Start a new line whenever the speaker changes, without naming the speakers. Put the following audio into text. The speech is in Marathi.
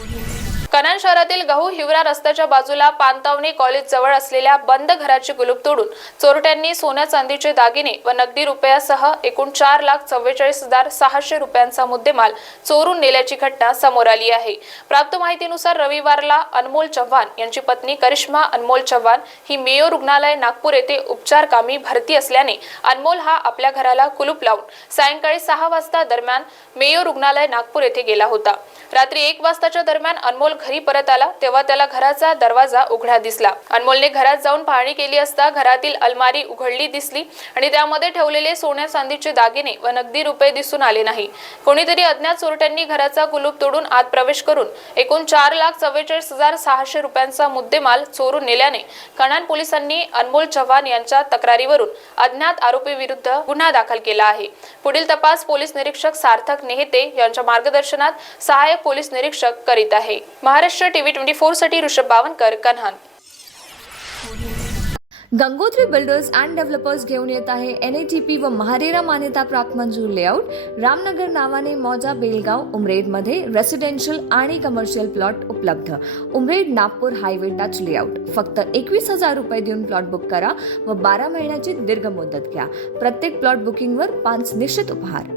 Audio कनान शहरातील गहू हिवरा रस्त्याच्या बाजूला पानतावणी कॉलेज जवळ असलेल्या बंद घराची कुलूप तोडून चोरट्यांनी सोन्या चांदीचे दागिने व नगदी रुपयासह एकूण चार लाख चव्वेचाळीस हजार सहाशे रुपयांचा मुद्देमाल चोरून नेल्याची घटना समोर आली आहे. प्राप्त माहितीनुसार रविवारला अनमोल चव्हाण यांची पत्नी करिश्मा अनमोल चव्हाण ही मेयो रुग्णालय नागपूर येथे उपचार कामी भरती असल्याने अनमोल हा आपल्या घराला कुलूप लावून सायंकाळी सहा वाजता दरम्यान मेयो रुग्णालय नागपूर येथे गेला होता. रात्री एक वाजताच्या दरम्यान अनमोल घरी परत आला तेव्हा त्याला घराचा दरवाजा उघडा दिसला. अनमोलने घरात जाऊन पाहणी केली असता घरातील अलमारी उघडली दिसली आणि त्यामध्ये ठेवलेले सोन्या चांदीचे दागिने व नगदी रुपये दिसून आले नाही. कोणीतरी अज्ञात चोरट्यांनी घराचा कुलूप तोडून आत प्रवेश करून एकूण चार लाख चव्वेचाळीस हजार सहाशे रुपयांचा मुद्देमाल चोरून नेल्याने कणान पोलिसांनी अनमोल चव्हाण यांच्या तक्रारीवरून अज्ञात आरोपी विरुद्ध गुन्हा दाखल केला आहे. पुढील तपास पोलीस निरीक्षक सार्थक नेहते यांच्या मार्गदर्शनात सहाय्यक पोलीस निरीक्षक करीत आहे. Maharashtra TV twenty फोरसाठी Rishabh Bawankar Kanhan.
Gangotri builders and developers घेऊन येत आहे एन ए टी पी व महारेरा मान्यता प्राप्त मंजूर लेआउट रामनगर नावाने मौजा बेलगाव उमरेडमध्ये रेसिडेन्शियल आणि कमर्शियल प्लॉट उपलब्ध. Umred Nagpur highway touch layout फक्त एकवीस हजार रुपये देऊन प्लॉट बुक करा व बारा महिन्याची दीर्घ मुदत घ्या. प्रत्येक प्लॉट बुकिंगवर पाच निश्चित उपहार.